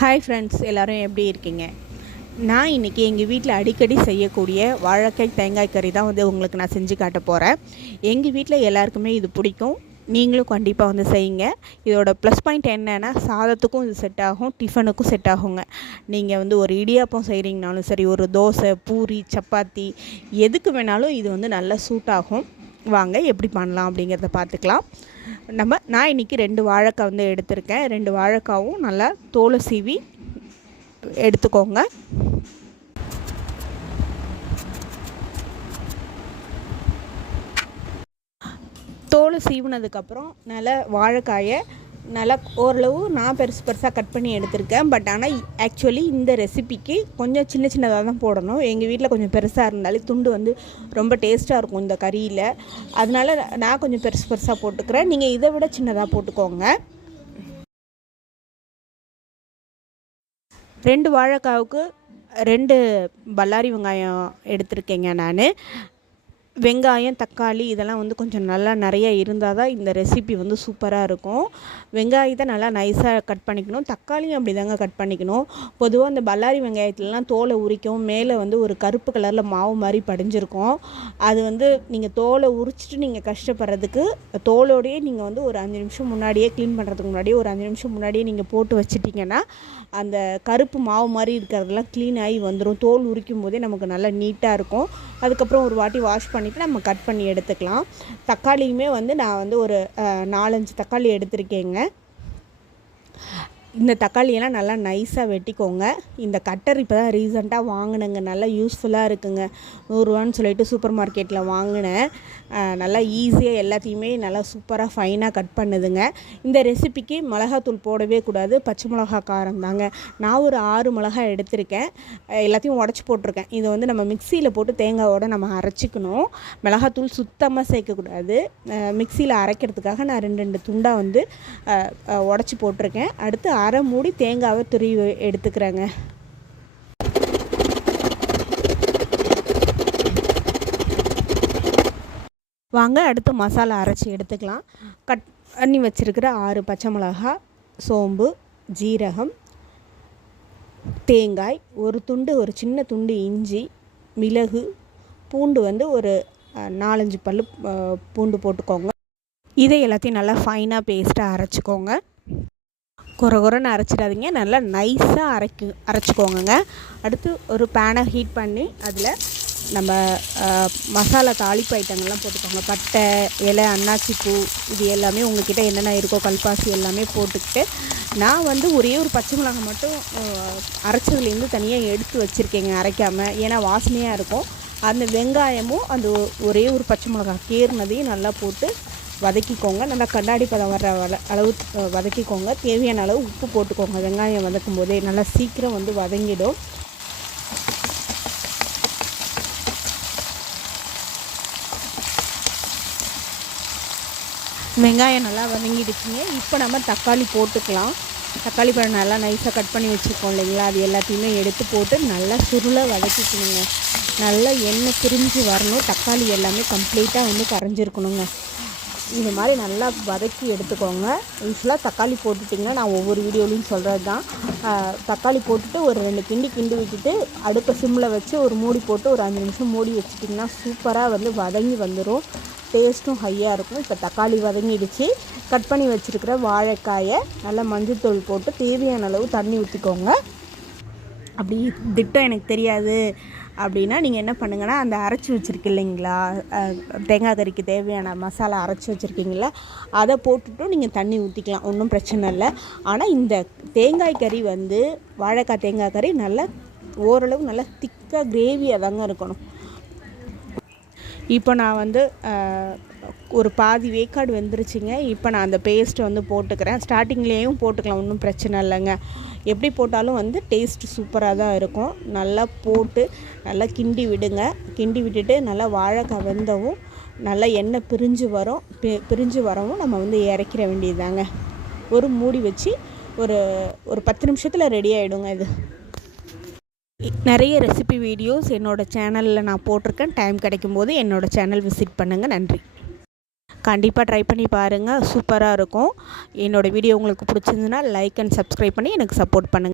Hi friends எல்லோரும் எப்படி இருக்கீங்க? நான் இன்றைக்கி எங்கள் வீட்டில் அடிக்கடி செய்யக்கூடிய வாழைக்காய் தேங்காய் கறி தான் வந்து உங்களுக்கு நான் செஞ்சு காட்ட போகிறேன் எங்கள் வீட்டில் எல்லாருக்குமே இது பிடிக்கும். நீங்களும் கண்டிப்பாக வந்து செய்யுங்க. இதோட ப்ளஸ் பாயிண்ட் என்னென்னா சாதத்துக்கும் இது செட் ஆகும் டிஃபனுக்கும் செட் ஆகுங்க. நீங்கள் வந்து ஒரு இடியாப்பம் செய்கிறீங்கனாலும் சரி ஒரு தோசை பூரி சப்பாத்தி எதுக்கு வேணாலும் இது வந்து நல்லா சூட் ஆகும். வாங்க எப்படி பண்ணலாம் அப்படிங்கிறத பார்த்துக்கலாம். நம்ம நான் இன்றைக்கி ரெண்டு வாழைக்காய் வந்து எடுத்திருக்கேன். ரெண்டு வாழைக்காவும் நல்லா தோலை சீவி எடுத்துக்கோங்க. தோலை சீவினதுக்கப்புறம் நல்லா வாழைக்காயை நல்லா ஓரளவு நான் பெருசு பெருசாக கட் பண்ணி எடுத்திருக்கேன். பட் ஆனால் ஆக்சுவலி இந்த ரெசிபிக்கு கொஞ்சம் சின்ன சின்னதாக தான் போடணும். எங்கள் வீட்டில் கொஞ்சம் பெருசாக இருந்தாலே துண்டு வந்து ரொம்ப டேஸ்ட்டாக இருக்கும் இந்த கறியில். அதனால நான் கொஞ்சம் பெருசு பெருசாக போட்டுக்கிறேன். நீங்கள் இதை விட சின்னதாக போட்டுக்கோங்க. ரெண்டு வாழைக்காவுக்கு ரெண்டு பல்லாரி வெங்காயம் எடுத்திருக்கேங்க நான். வெங்காயம் தக்காளி இதெல்லாம் வந்து கொஞ்சம் நல்லா நிறைய இருந்தால் தான் இந்த ரெசிபி வந்து சூப்பராக இருக்கும். வெங்காயத்தை நல்லா நைஸாக கட் பண்ணிக்கணும். தக்காளியும் அப்படி தாங்க கட் பண்ணிக்கணும். பொதுவாக அந்த பல்லாரி வெங்காயத்துலலாம் தோலை உரிக்கும் மேலே வந்து ஒரு கருப்பு கலரில் மாவு மாதிரி படிஞ்சிருக்கும். அது வந்து நீங்கள் தோலை உரிச்சிட்டு நீங்கள் கஷ்டப்படுறதுக்கு தோலோடையே நீங்கள் வந்து ஒரு அஞ்சு நிமிஷம் முன்னாடியே க்ளீன் பண்ணுறதுக்கு முன்னாடியே ஒரு அஞ்சு நிமிஷம் முன்னாடியே நீங்கள் போட்டு வச்சிட்டிங்கன்னா அந்த கருப்பு மாவு மாதிரி இருக்கிறதெல்லாம் க்ளீன் ஆகி வந்துடும் தோல் உரிக்கும் போதே நமக்கு நல்லா நீட்டாக இருக்கும். அதுக்கப்புறம் ஒரு வாட்டி வாஷ் பண்ணி பண்ணிவிட்டு நம்ம கட் பண்ணி எடுத்துக்கலாம். தக்காளியுமே வந்து நான் வந்து ஒரு நாலஞ்சு தக்காளி எடுத்திருக்கேங்க. இந்த தக்காளியெல்லாம் நல்லா நைஸாக வெட்டிக்கோங்க. இந்த கட்டர் இப்போ தான் ரீசெண்டாக வாங்கினேங்க. நல்லா யூஸ்ஃபுல்லாக இருக்குங்க. நூறுரூவான்னு சொல்லிட்டு சூப்பர் மார்க்கெட்டில் வாங்கினேன் நல்லா ஈஸியாக எல்லாத்தையுமே நல்லா சூப்பராக ஃபைனாக கட் பண்ணுதுங்க. இந்த ரெசிபிக்கு மிளகாத்தூள் போடவே கூடாது. பச்சை மிளகா காரம் தாங்க. நான் ஒரு ஆறு மிளகா எடுத்திருக்கேன். எல்லாத்தையும் உடச்சி போட்டிருக்கேன். இதை வந்து நம்ம மிக்சியில் போட்டு தேங்காயோடு நம்ம அரைச்சிக்கணும். மிளகாத்தூள் சுத்தமாக சேர்க்கக்கூடாது. மிக்சியில் அரைக்கிறதுக்காக நான் ரெண்டு ரெண்டு துண்டாக வந்து உடச்சி போட்டிருக்கேன். அடுத்து அரை மூடி தேங்காவை துருவி எடுத்துக்கிறேங்க. வாங்க அடுத்து மசாலா அரைச்சி எடுத்துக்கலாம். கட் பண்ணி வச்சுருக்கிற ஆறு பச்சை மிளகா சோம்பு ஜீரகம் தேங்காய் ஒரு துண்டு ஒரு சின்ன துண்டு இஞ்சி மிளகு பூண்டு வந்து ஒரு நாலஞ்சு பல் பூண்டு போட்டுக்கோங்க. இதை எல்லாத்தையும் நல்லா ஃபைனாக பேஸ்ட்டாக அரைச்சிக்கோங்க. குறை குறைன்னு அரைச்சிடாதீங்க. நல்லா நைஸாக அரைக்கு அரைச்சிக்கோங்க அடுத்து ஒரு பேனை ஹீட் பண்ணி அதில் நம்ம மசாலா தாளிப்பு ஐட்டங்கள்லாம் போட்டுக்கோங்க. பட்டை இலை அன்னாச்சி பூ இது எல்லாமே உங்ககிட்ட என்னென்ன இருக்கோ கல்பாசி எல்லாமே போட்டுக்கிட்டு நான் வந்து ஒரே ஒரு பச்சை மிளகாய் மட்டும் அரைச்சதுலேருந்து தனியாக எடுத்து வச்சுருக்கேங்க அரைக்காமல் ஏன்னா வாசனையாக இருக்கும். அந்த வெங்காயமும் அந்த ஒரே ஒரு பச்சை மிளகாய் கீர்னதையும் நல்லா போட்டு வதக்கிக்கோங்க. நல்லா கண்ணாடி பதம் வர்ற அளவு வதக்கிக்கோங்க. தேவையான அளவு உப்பு போட்டுக்கோங்க. வெங்காயம் வதக்கும் போதே நல்லா சீக்கிரம் வந்து வதங்கிடும். வெங்காயம் நல்லா வதங்கிடுச்சுங்க. இப்போ நம்ம தக்காளி போட்டுக்கலாம். தக்காளி பழம் நல்லா நைஸாக கட் பண்ணி வச்சுருக்கோம் இல்லைங்களா? அது எல்லாத்தையுமே எடுத்து போட்டு நல்லா சுருளை வதக்கிக்கணுங்க. நல்லா எண்ணெய் பிரிஞ்சு வரணும். தக்காளி எல்லாமே கம்ப்ளீட்டாக வந்து கரைஞ்சிருக்கணுங்க. இந்த மாதிரி நல்லா வதக்கி எடுத்துக்கோங்க. யூஸ்வலாக தக்காளி போட்டுட்டிங்கன்னா நான் ஒவ்வொரு வீடியோலையும் சொல்கிறது தான். தக்காளி போட்டுட்டு ஒரு ரெண்டு கிண்டி கிண்டி விட்டுட்டு அடுப்பை சிம்மில் வச்சு ஒரு மூடி போட்டு ஒரு அஞ்சு நிமிஷம் மூடி வச்சுட்டிங்கன்னா சூப்பராக வந்து வதங்கி வந்துடும் டேஸ்ட்டும் ஹையாக இருக்கும். இப்போ தக்காளி வதங்கிடுச்சு. கட் பண்ணி வச்சுருக்கிற வாழைக்காயை நல்லா மஞ்சள் போட்டு தேவையான அளவு தண்ணி ஊற்றிக்கோங்க அப்படி திட்டம் எனக்கு தெரியாது. அப்படின்னா நீங்கள் என்ன பண்ணுங்கன்னா அந்த அரைச்சி வச்சுருக்கு இல்லைங்களா? தேங்காய் கறிக்கு தேவையான மசாலா அரைச்சி வச்சுருக்கீங்களா அதை போட்டுட்டும் நீங்கள் தண்ணி ஊற்றிக்கலாம் ஒன்றும் பிரச்சனை இல்லை. ஆனால் இந்த தேங்காய் கறி வந்து வாழைக்காய் தேங்காய் கறி நல்லா ஓரளவு நல்லா திக்காக கிரேவியாக தாங்க இருக்கணும். இப்போ நான் வந்து ஒரு பாதி வேக்காடு வந்துருச்சுங்க. இப்போ நான் அந்த பேஸ்ட்டை வந்து போட்டுக்கிறேன். ஸ்டார்டிங்லேயும் போட்டுக்கலாம். ஒன்றும் பிரச்சனை இல்லைங்க. எப்படி போட்டாலும் வந்து டேஸ்ட்டு சூப்பராக தான் இருக்கும். நல்லா போட்டு நல்லா கிண்டி விடுங்க. கிண்டி விட்டுட்டு நல்லா வாழைக்காய் வெந்தவும் நல்லா எண்ணெய் பிரிஞ்சு வரும் பிரிஞ்சு வரவும் நம்ம வந்து இறக்கிற வேண்டியதுதாங்க. ஒரு மூடி வச்சு ஒரு ஒரு பத்து நிமிஷத்தில் ரெடி ஆகிடுங்க இது. நிறைய ரெசிபி வீடியோஸ் என்னோடய சேனலில் நான் போட்டிருக்கேன். டைம் கிடைக்கும்போது என்னோடய சேனல் விசிட் பண்ணுங்கள் நன்றி. கண்டிப்பாக ட்ரை பண்ணி பாருங்கள் சூப்பராக இருக்கும். என்னோடய வீடியோ உங்களுக்கு பிடிச்சிருந்துன்னா லைக் அண்ட் சப்ஸ்கிரைப் பண்ணி எனக்கு சப்போர்ட் பண்ணுங்கள்